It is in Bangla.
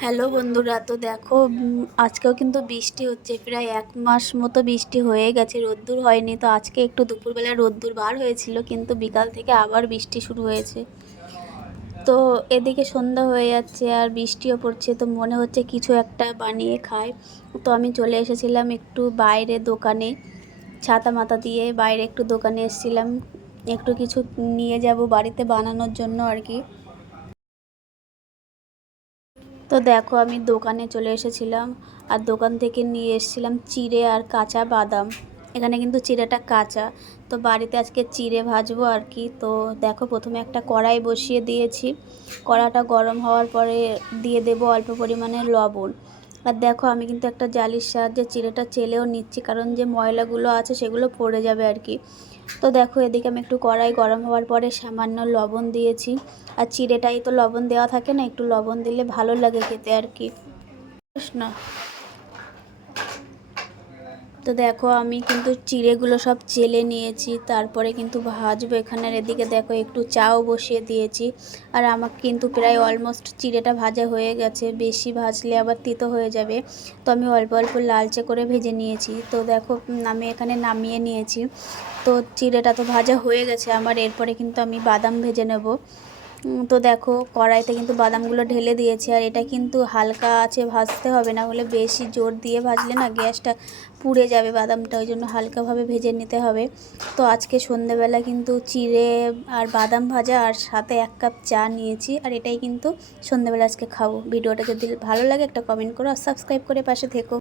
হ্যালো বন্ধুরা, তো দেখো আজকেও কিন্তু বৃষ্টি হচ্ছে। প্রায় 1 মাস মতো বৃষ্টি হয়ে গেছে, রোদ্দুর হয়নি। তো আজকে একটু দুপুরবেলা রোদ্দুর বার হয়েছিল, কিন্তু বিকাল থেকে আবার বৃষ্টি শুরু হয়েছে। তো এদিকে সন্ধ্যা হয়ে যাচ্ছে আর বৃষ্টিও পড়ছে, তো মনে হচ্ছে কিছু একটা বানিয়ে খাই। তো আমি চলে এসেছিলাম একটু বাইরে দোকানে, ছাতা মাথা দিয়ে বাইরে একটু দোকানে এসেছিলাম, একটু কিছু নিয়ে যাব বাড়িতে বানানোর জন্য আর কি। তো দেখো আমি দোকানে চলে এসেছিলাম, আর দোকান থেকে নিয়ে এসেছিলাম চিড়ে আর কাঁচা বাদাম। এখানে কিন্তু চিড়েটা কাঁচা। তো বাড়িতে আজকে চিড়ে ভাজবো আর কি। তো দেখো প্রথমে একটা কড়াই বসিয়ে দিয়েছি। কড়াটা গরম হওয়ার পরে দিয়ে দেব অল্প পরিমাণে লবণ। আর দেখো আমি কিন্তু একটা জালির সাহায্যে চিড়েটা চেলেও নিচ্ছি, কারণ যে ময়লাগুলো আছে সেগুলো পড়ে যাবে আর কি। তো দেখো এদিকে আমি একটু কড়াই গরম হওয়ার পরে সামান্য লবণ দিয়েছি। আর চিড়েটাই তো লবণ দেওয়া থাকে না, একটু লবণ দিলে ভালো লাগে খেতে আর কি। না, তো দেখো আমি কিন্তু চিড়েগুলো সব চেলে নিয়েছি, তারপরে কিন্তু ভাজবো এখানে। আর এদিকে দেখো একটু চাও বসিয়ে দিয়েছি। আর আমাকে কিন্তু প্রায় অলমোস্ট চিড়েটা ভাজা হয়ে গেছে, বেশি ভাজলে আবার তিতো হয়ে যাবে। তো আমি অল্প অল্প লালচে করে ভেজে নিয়েছি। তো দেখো আমি এখানে নামিয়ে নিয়েছি। তো চিড়েটা তো ভাজা হয়ে গেছে আমার, এরপরে কিন্তু আমি বাদাম ভেজে নেব। তো দেখো কড়াইতে কিন্তু বাদামগুলো ঢেলে দিয়েছি। আর এটা কিন্তু হালকা আছে ভাজতে হবে, না হলে বেশি জোর দিয়ে ভাজলে না গ্যাসটা পুড়ে যাবে বাদামটা, ওই জন্য হালকাভাবে ভেজে নিতে হবে। তো আজকে সন্ধেবেলা কিন্তু চিড়ে আর বাদাম ভাজা আর সাথে 1 কাপ চা নিয়েছি, আর এটাই কিন্তু সন্ধেবেলা আজকে খাবো। ভিডিওটা যদি ভালো লাগে একটা কমেন্ট করো আর সাবস্ক্রাইব করে পাশে থেকো।